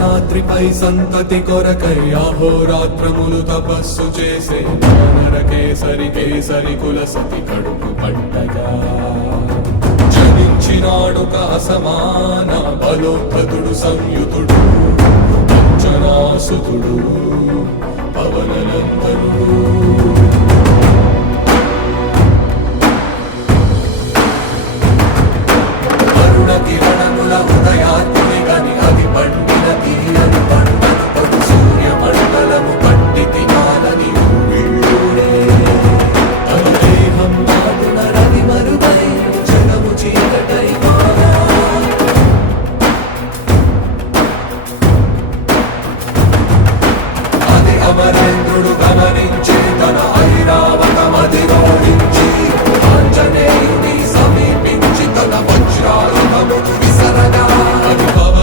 అంజనాద్రిపై సంతతి కొరకై అహోరాత్రములు తపస్సు చేసే నరకేసరి కేసరి కుల సతి కడుపు పట్టగా జనించినాడొక అసమాన బలోద్ధతుడు సంయుతుడు అంజనాసుతుడు పవననందనుడు.